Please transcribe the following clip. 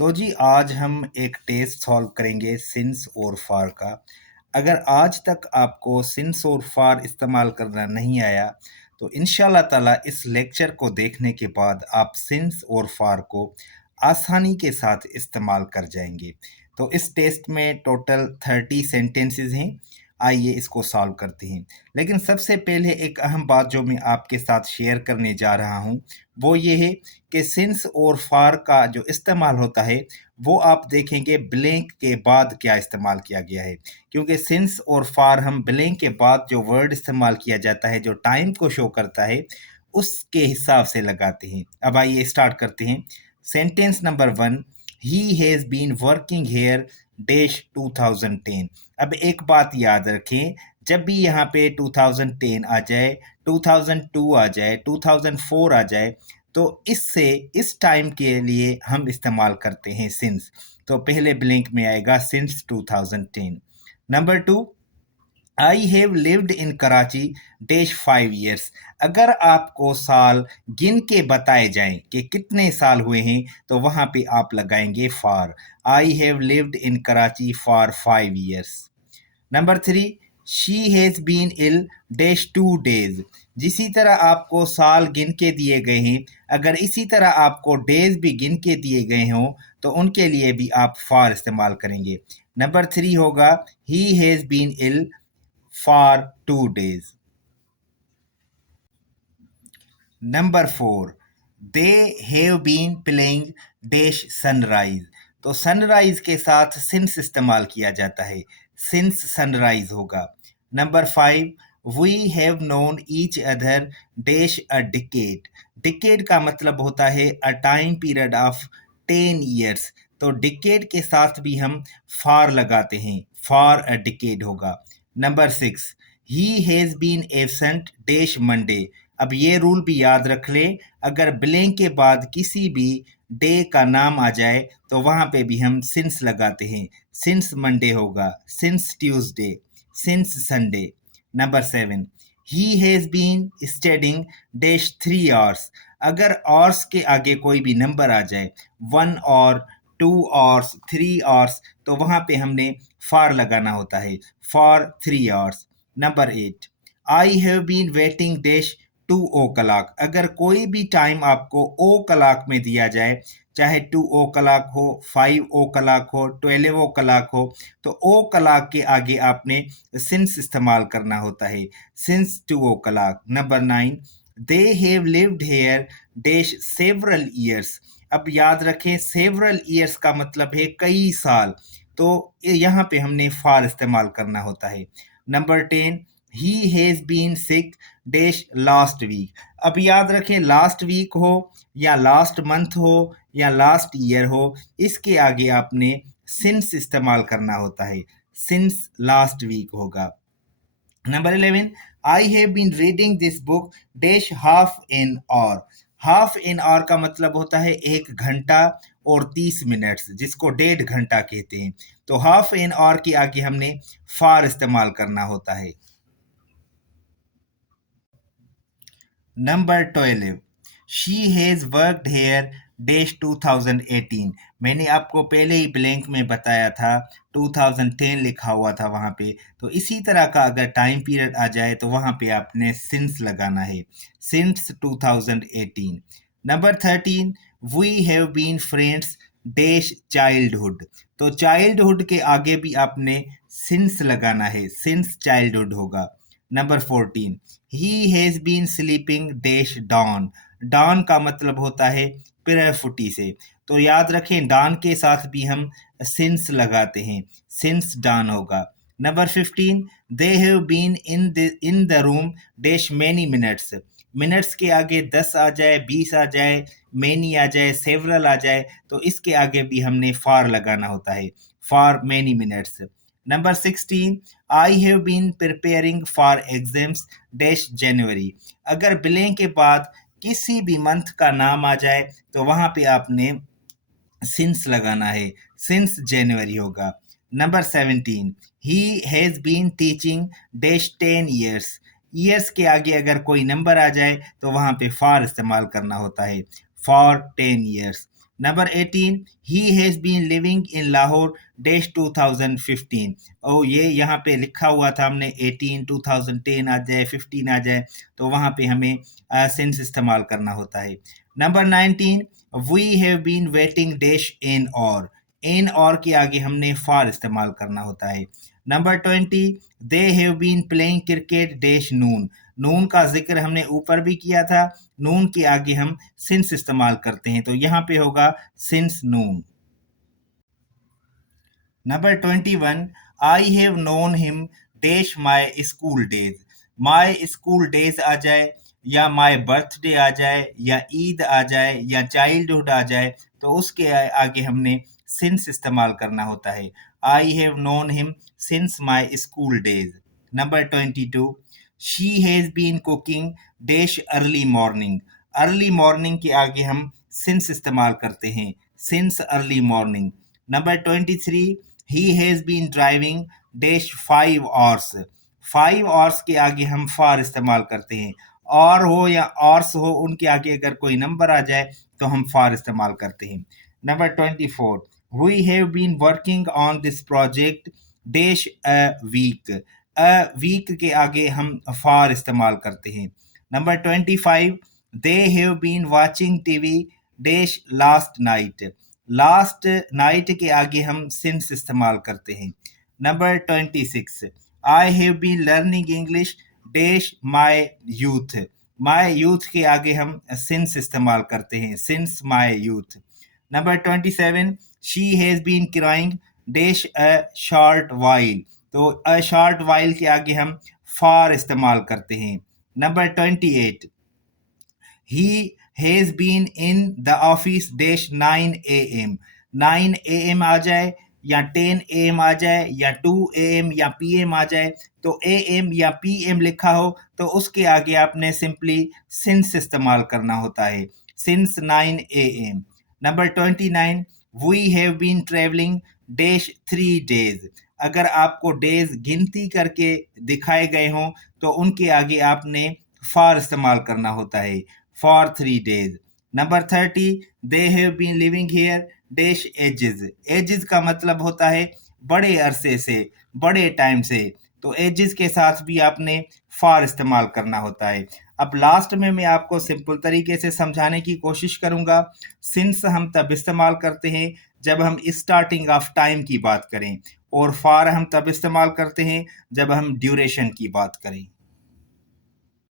तो जी आज हम एक टेस्ट सॉल्व करेंगे सिंस और फार का। अगर आज तक आपको सिंस और फार इस्तेमाल करना नहीं आया तो इंशाल्लाह ताला इस लेक्चर को देखने के बाद आप सिंस और फार को आसानी के साथ इस्तेमाल कर जाएंगे। तो इस टेस्ट में टोटल 30 सेंटेंसेस हैं। आइए इसको सॉल्व करते हैं। लेकिन सबसे पहले एक अहम बात जो मैं आपके साथ शेयर करने जा रहा हूँ वो ये है कि सिंस और फार का जो इस्तेमाल होता है वो आप देखेंगे ब्लैंक के बाद क्या इस्तेमाल किया गया है, क्योंकि सिंस और फार हम ब्लैंक के बाद जो वर्ड इस्तेमाल किया जाता है जो टाइम को शो करता है उसके हिसाब से लगाते हैं। अब आइए स्टार्ट करते हैं। Sentence number 1, he has been working here dash 2010। अब एक बात याद रखें, जब भी यहाँ पे 2010 आ जाए, 2002 आ जाए, 2004 आ जाए, तो इससे इस टाइम के लिए हम इस्तेमाल करते हैं सिंस। तो पहले ब्लैंक में आएगा since 2010। Number 2, I have lived in Karachi dash 5 years। अगर आपको साल गिन के बताए जाएं कि कितने साल हुए हैं तो वहां पे आप लगाएंगे for. I have lived in Karachi for 5 years। Number 3, she has been ill dash 2 days। जिसी तरह आपको साल गिन के दिए गए हैं, अगर इसी तरह आपको डेज भी गिन के दिए गए हों तो उनके लिए भी आप फॉर इस्तेमाल करेंगे। नंबर 3 होगा he has been ill for 2 days। Number 4, they have been playing dash sunrise. तो सनराइज के साथ सिंस इस्तेमाल किया जाता है, सिंस सनराइज होगा। Number 5, we have known each other dash a decade. Decade का मतलब होता है a time period of 10 years। तो डिकेड के साथ भी हम फॉर लगाते हैं, फॉर अ डिकेड होगा। Number 6, he has been absent dash Monday. अब ये रूल भी याद रख लें, अगर ब्लैंक के बाद किसी भी डे का नाम आ जाए तो वहाँ पे भी हम सिंस लगाते हैं। सिंस मंडे होगा, since Tuesday, since Sunday. Number 7, he has been studying dash 3 hours। अगर आवर्स के आगे कोई भी नंबर आ जाए, 1 hour, 2 hours, 3 hours, तो वहाँ पे हमने फॉर लगाना होता है, for 3 hours। Number 8, I have been waiting dash 2 o'clock। अगर कोई भी टाइम आपको ओ क्लाक में दिया जाए, चाहे 2 o'clock हो, 5 o'clock हो, 12 o'clock हो, तो ओ क्लाक के आगे आपने सिंस इस्तेमाल करना होता है, since 2 o'clock। Number 9, they have lived hair dash several years. अब याद रखें सेवरल ईयर्स का मतलब है कई साल, तो यहाँ पे हमने फॉर इस्तेमाल करना होता है। Number 10, he has been sick dash last week. अब याद रखें लास्ट वीक हो या लास्ट मंथ हो या लास्ट ईयर हो, इसके आगे आपने सिंस इस्तेमाल करना होता है, सिंस लास्ट वीक होगा। Number 11, I have been reading this book dash half an hour. Half an hour का मतलब होता है 1 घंटा और 30 मिनट्स, जिसको 1.5 घंटा कहते हैं। तो हाफ एन आवर के आगे हमने फॉर इस्तेमाल करना होता है। Number 12, she has worked here dash 2018। मैंने आपको पहले ही ब्लैंक में बताया था 2010 लिखा हुआ था वहाँ पे, तो इसी तरह का अगर टाइम पीरियड आ जाए तो वहाँ पे आपने सिंस लगाना है, since 2018। Number 13, we have been friends dash childhood. तो चाइल्डहुड के आगे भी आपने सिंस लगाना है, सिंस चाइल्डहुड होगा। Number 14, he has been sleeping dash dawn. Dawn का मतलब होता है पिरफुटी से, तो याद रखें डॉन के साथ भी हम सिंस लगाते हैं, सिंस डॉन होगा। Number 15, they have been in the room dash many minutes. Minutes के आगे 10 आ जाए, 20 आ जाए, मैनी आ जाए, सेवरल आ जाए, तो इसके आगे भी हमने फॉर लगाना होता है, for many minutes. Number 16, I have been preparing for exams dash January. अगर ब्लैंक के बाद किसी भी मंथ का नाम आ जाए तो वहाँ पे आपने सिंस लगाना है, सिंस जनवरी होगा। Number 17, he has been teaching dash 10 years। Years के आगे अगर कोई नंबर आ जाए तो वहाँ पे फॉर इस्तेमाल करना होता है, for 10 years। Number 18, he has been living in Lahore dash 2015। ओ ये यहाँ पे लिखा हुआ था हमने 18, 2010 आ जाए, 15 आ जाए, तो वहाँ पे हमें सिंस इस्तेमाल करना होता है। Number 19, we have been waiting dash इन और के आगे हमने फॉर इस्तेमाल करना होता है। Number 20, they have been playing cricket dash noon. Noon का जिक्र हमने ऊपर भी किया था, नून के आगे हम सिंस इस्तेमाल करते हैं, तो यहाँ पे होगा since noon. Number 21, I have known him dash my school days. My school days आ जाए, या माय बर्थडे आ जाए, या ईद आ जाए, या चाइल्डहुड आ जाए, तो उसके आगे हमने सिंस इस्तेमाल करना होता है। I have known him since my school days. Number 22, she has been cooking dash early morning. Early morning के आगे हम सिंस इस्तेमाल करते हैं, since early morning. Number 23, he has been driving dash 5 hours। 5 hours के आगे हम फॉर इस्तेमाल करते हैं, और हो या ऑर्स हो, उनके आगे अगर कोई नंबर आ जाए तो हम फॉर इस्तेमाल करते हैं। Number 24, we have been working on this project dash a week। a week के आगे हम फॉर इस्तेमाल करते हैं। Number 25, they have been watching TV dash last night। Last night के आगे हम सिंस इस्तेमाल करते हैं। Number 26, I have been learning English dash my youth. My youth के आगे हम सिंस इस्तेमाल करते हैं, since my youth. Number 27, she has been crying dash a short while. तो अ शॉर्ट वाइल के आगे हम फॉर इस्तेमाल करते हैं। Number 28, he has been in the office dash 9 a.m। 9 a.m आ जाए, या 10 a.m आ जाए, या 2 a.m या p.m आ जाए, तो a.m या p.m लिखा हो तो उसके आगे आपने सिंपली सिंस इस्तेमाल करना होता है, since 9 a.m। Number 29, we have been travelling dash 3 days। अगर आपको डेज गिनती करके दिखाए गए हों तो उनके आगे आपने फॉर इस्तेमाल करना होता है, for 3 days। Number 30, they have been living here dash ages। ages का मतलब होता है बड़े अरसे से, बड़े टाइम से, तो ages के साथ भी आपने for इस्तेमाल करना होता है। अब लास्ट में मैं आपको सिंपल तरीके से समझाने की कोशिश करूंगा। सिंस हम तब इस्तेमाल करते हैं जब हम स्टार्टिंग ऑफ टाइम की बात करें, और फॉर हम तब इस्तेमाल करते हैं जब हम ड्यूरेशन की बात करें।